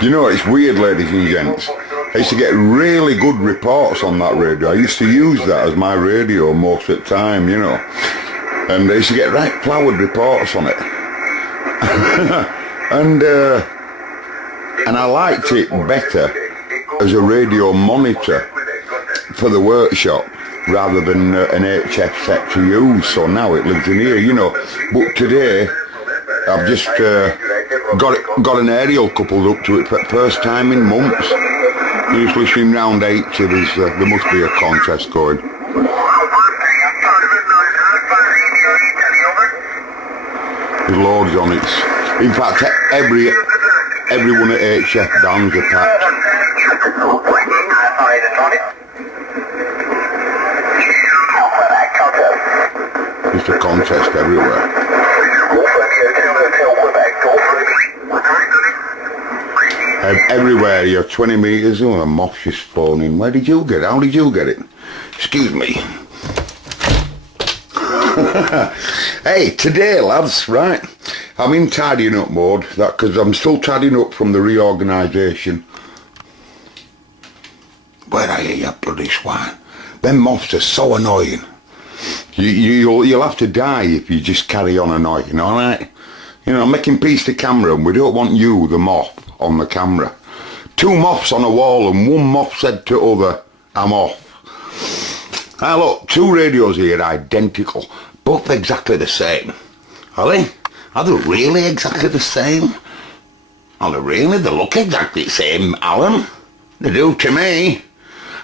You know, it's weird, ladies and gents. I used to get really good reports on that radio. I used to use that as my radio most of the time, you know. And I used to get right flowered reports on it. and I liked it better as a radio monitor for the workshop rather than an HF set to use. So now it lives in here, you know. But today, I've just got an aerial coupled up to it for the first time in months. Just listening round 80, there must be a contest going. There's loads on it. In fact, everyone at HF Downs are packed. Just a contest everywhere. Everywhere, you're 20 metres, oh, the moth's just phoning. Where did you get it? How did you get it? Excuse me. Hey, today, lads, right, I'm in tidying up mode, because I'm still tidying up from the reorganisation. Where are you bloody swine? Them moths are so annoying. You'll have to die if you just carry on annoying, alright? You know, I'm making peace to camera and we don't want you, the moth, on the camera. 2 moths on a wall and 1 moth said to other, I'm off. Ah, look, 2 radios here, identical, both exactly the same. Are they? Are they really exactly the same? Are they really? They look exactly the same, Alan. They do to me.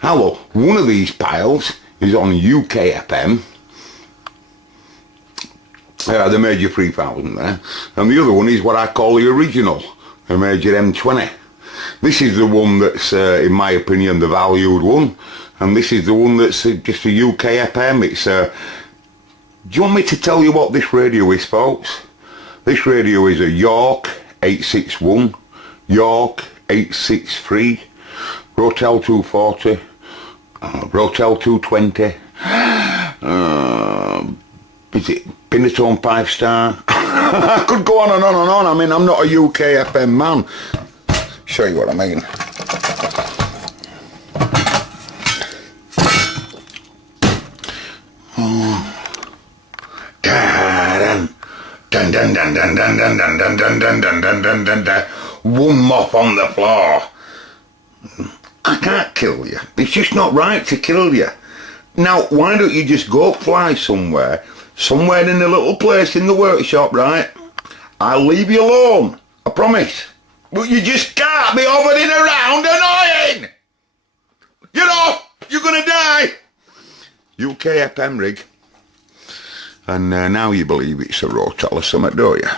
Ah, well, one of these piles is on UKFM. The Major 3000 there. And the other one is what I call the original, the Major M20. This is the one that's, in my opinion, the valued one. And this is the one that's just a UKFM. It's, do you want me to tell you what this radio is, folks? This radio is a York 861, York 863, Rotel 240, Rotel 220, is it Pinatone 5-star? I could go on and on and on. I mean, I'm not a UKFM man. Show you what I mean. Dun dun dun dun dun dun dun dun dun dun dun dun dun dun dun. 1 moth on the floor. I can't kill you. It's just not right to kill you. Now, why don't you just go fly somewhere in a little place in the workshop, right? I'll leave you alone, I promise. But you just can't be hovering around annoying! You know, you're gonna die! UKFM rig. And now you believe it's a Rotel or something, don't you?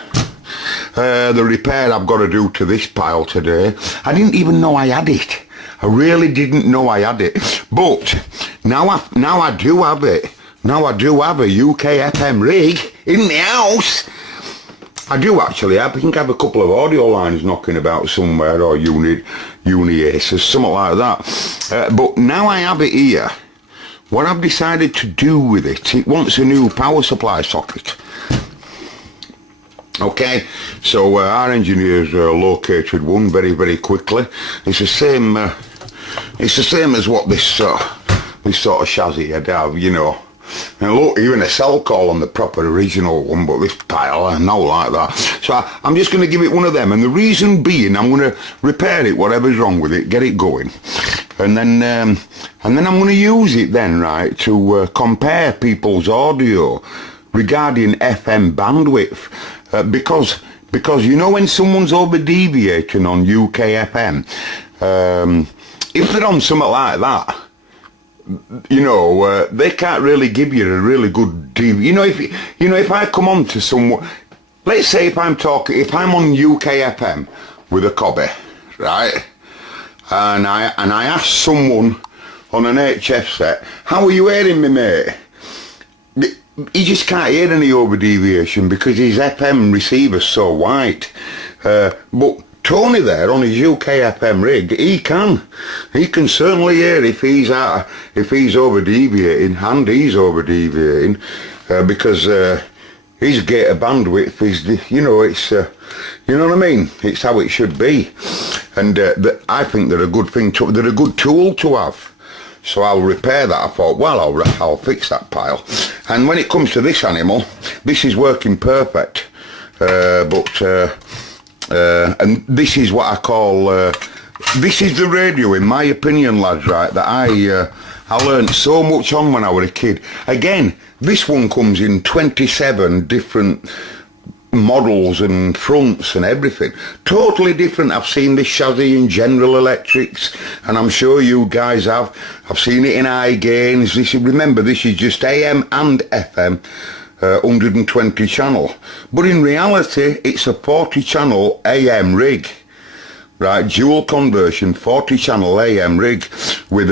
The repair I've got to do to this pile today, I didn't even know I had it. I really didn't know I had it. But now I do have it. Now I do have a UKFM rig in the house. I do actually. I think I have a couple of audio lines knocking about somewhere, or uni aces, something like that. But now I have it here. What I've decided to do with it, it wants a new power supply socket. Okay, so our engineers located one very, very quickly. It's the same. It's the same as what this sort of chassis I'd have, you know. And look, even a cell call on the proper original one, but this pile, I know like that. So I'm just going to give it one of them, and the reason being, I'm going to repair it, whatever's wrong with it, get it going, and then I'm going to use it then, right, to compare people's audio regarding FM bandwidth, because you know when someone's over deviating on UKFM, if they're on something like that, you know, they can't really give you a really good deal. You know, if I come on to someone, let's say if I'm on UKFM with a cobby, right, and I ask someone on an HF set, how are you hearing me, mate? He just can't hear any over deviation because his FM receiver's so wide. But Tony there on his UKFM rig, he can certainly hear if he's over deviating, and he's over deviating, because his gate of bandwidth is, you know, it's, you know what I mean? It's how it should be. And I think they're a good thing to, they're a good tool to have. So I'll repair that. I thought, well, I'll fix that pile. And when it comes to this animal, this is working perfect. And this is what I call, this is the radio, in my opinion, lads, right, that I learned so much on when I was a kid. Again, this one comes in 27 different models and fronts and everything. Totally different. I've seen this chassis in General Electrics, and I'm sure you guys have. I've seen it in iGains. Remember, this is just AM and FM. 120 channel, but in reality it's a 40 channel AM rig, right? Dual conversion 40 channel AM rig with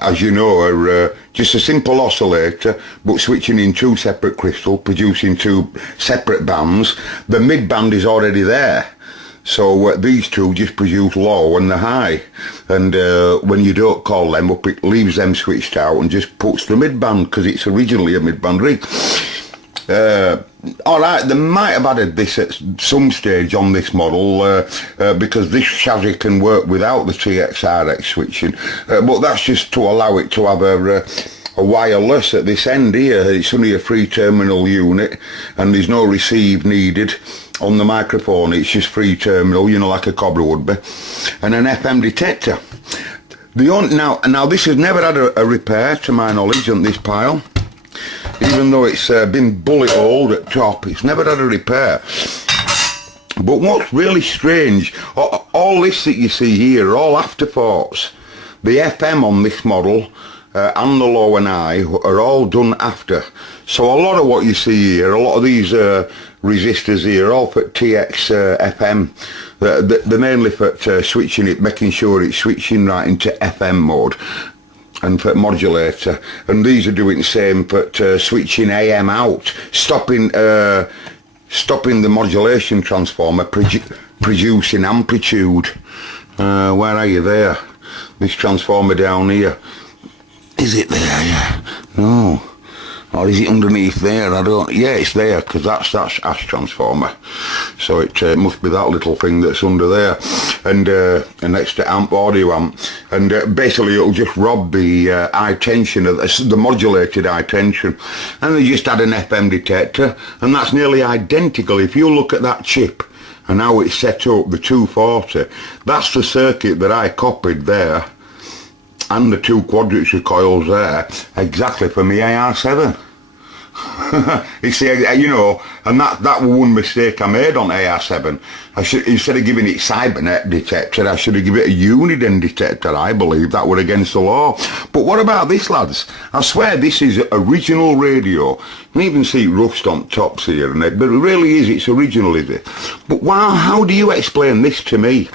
as you know, just a simple oscillator, but switching in two separate crystals, producing two separate bands. The mid band is already there, so these two just produce low and the high, and when you don't call them up, it leaves them switched out and just puts the mid band, because it's originally a mid band rig. Alright, they might have added this at some stage on this model, because this chassis can work without the TXRX switching, but that's just to allow it to have a wireless at this end here. It's only a 3-terminal unit, and there's no receive needed on the microphone. It's just 3-terminal, you know, like a Cobra would be, and an FM detector. Now this has never had a repair, to my knowledge, on this pile. Even though it's been bullet holed at top, it's never had a repair. But what's really strange, all this that you see here are all afterthoughts. The FM on this model and the low and high are all done after. So a lot of what you see here, a lot of these resistors here are all for TX FM. They're mainly for switching it, making sure it's switching right into FM mode, and for modulator, and these are doing the same for switching AM out, stopping the modulation transformer producing amplitude. Where are you there? This transformer down here. Is it there? Yeah. No. Or is it underneath there? I don't. Yeah, it's there, because that's Ash transformer. So it must be that little thing that's under there, and an extra amp, audio amp, and basically it'll just rob the high tension of the modulated high tension, and they just add an FM detector, and that's nearly identical. If you look at that chip and how it's set up, the 240, that's the circuit that I copied there, and the two quadrature coils there, exactly for my AR7. You see, you know, and that was one mistake I made on AR7. I should, instead of giving it Cybernet detector, I should have given it a Uniden detector. I believe that were against the law. But what about this, lads? I swear this is original radio. You can even see rust on tops here, and but it really is. It's original, is it? But wow, how do you explain this to me?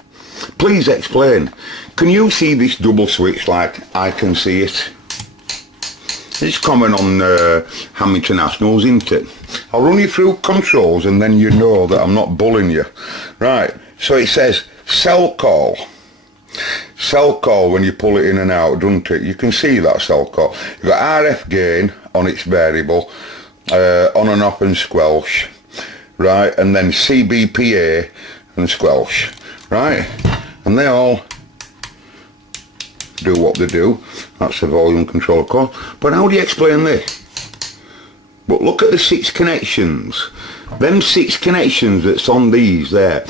Please explain. Can you see this double switch like I can see it? It's common on Hamilton Nationals, isn't it? I'll run you through controls and then you know that I'm not bullying you. Right, so it says cell call. Cell call when you pull it in and out, doesn't it? You can see that cell call. You've got RF gain on its variable, on and off and squelch, right? And then CBPA and squelch, right? And they all do what they do. That's the volume control, of course. But how do you explain this? But look at the 6 connections. Them 6 connections that's on these there.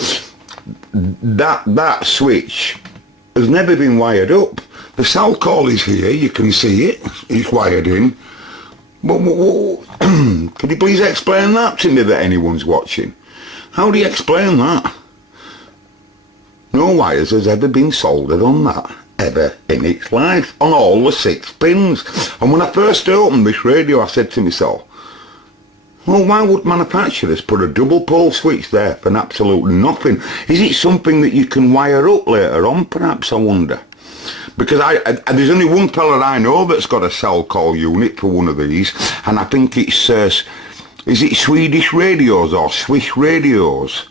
That switch has never been wired up. The cell call is here. You can see it. It's wired in. But could you please explain that to me, that anyone's watching? How do you explain that? No wires has ever been soldered on that, ever in its life, on all the 6 pins. And when I first opened this radio, I said to myself, well, why would manufacturers put a double pole switch there for an absolute nothing? Is it something that you can wire up later on, perhaps, I wonder? Because there's only one fella I know that's got a cell call unit for one of these, and I think it's, is it Swedish radios or Swiss radios?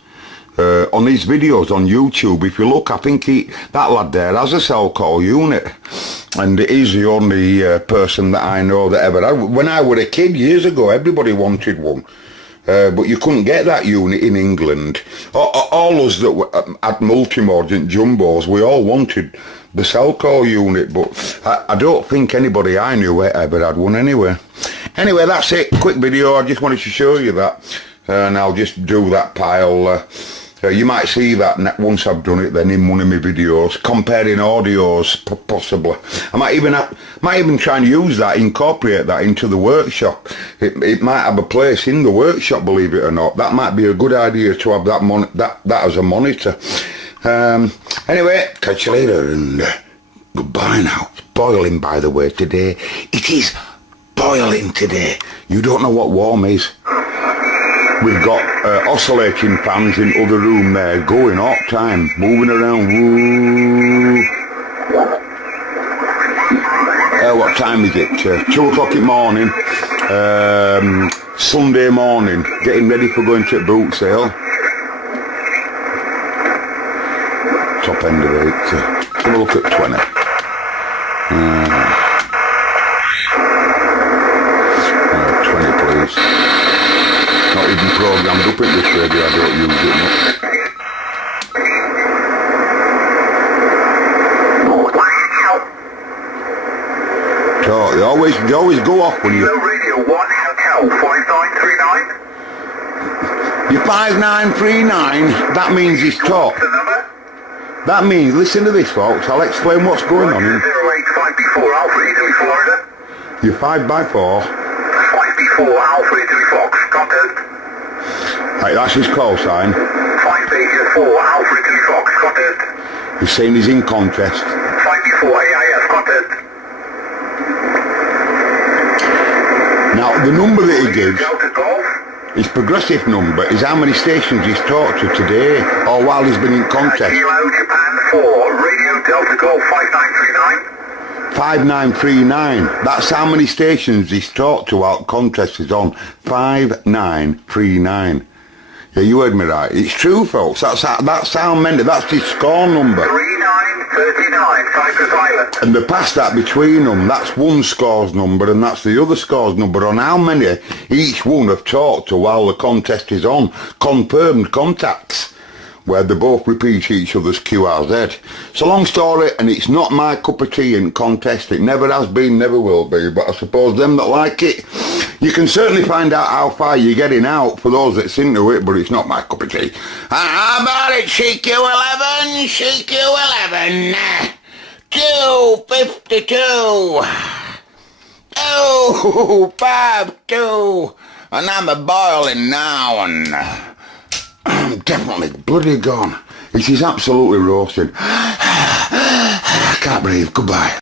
On his videos on YouTube, if you look, I think that lad there has a cell call unit, and he's the only person that I know that ever had. When I was a kid years ago, everybody wanted one, but you couldn't get that unit in England. All us that had multi-mods and jumbos, we all wanted the Selco unit, but I don't think anybody I knew ever had one anyway. Anyway, that's it. Quick video. I just wanted to show you that, and I'll just do that pile. You might see that once I've done it then in one of my videos, comparing audios, possibly. I might even try and use that, incorporate that into the workshop. It might have a place in the workshop, believe it or not. That might be a good idea to have that as a monitor. Anyway, catch you later, and goodbye now. It's boiling, by the way, today. It is boiling today. You don't know what warm is. We've got oscillating fans in the other room there, going all the time, moving around. Woo. What time is it? 2 o'clock in the morning, Sunday morning, getting ready for going to boot sale. Top end of 80. Have a look at 20. Not even programmed up in this radio, I don't use it much. So, you always go off when you... Radio 1 Hotel 5939. You're 5939, that means he's top. The number? That means, listen to this folks, I'll explain what's going on. 085B4 Alpha Italy Florida. You're 5x4. 5B4 Alpha Italy Fox, contest. Right, that's his call sign. 5B4 Alpha Italy Fox, contest. He's saying he's in contest. 5B4 AIS, contest. Now, the number that he gives, Delta Golf. his progressive number, is how many stations he's talked to today, or while he's been in contest. Kilo Japan 4, Radio Delta Golf 5939. 5939. That's how many stations he's talked to while contest is on. 5939. Yeah, you heard me right. It's true, folks. That's how many. That's his score number. 3939, Cypress Island. And they pass that between them. That's one score's number, and that's the other score's number. On how many each one have talked to while the contest is on. Confirmed contacts, where they both repeat each other's QRZ. It's a long story, and it's not my cup of tea in contest. It never has been, never will be, but I suppose them that like it, you can certainly find out how far you're getting out for those that's into it, but it's not my cup of tea. How about it, CQ11? CQ11. 252. 252. And I'm a boiling now, and... I'm definitely bloody gone. It is absolutely roasted. I can't breathe. Goodbye.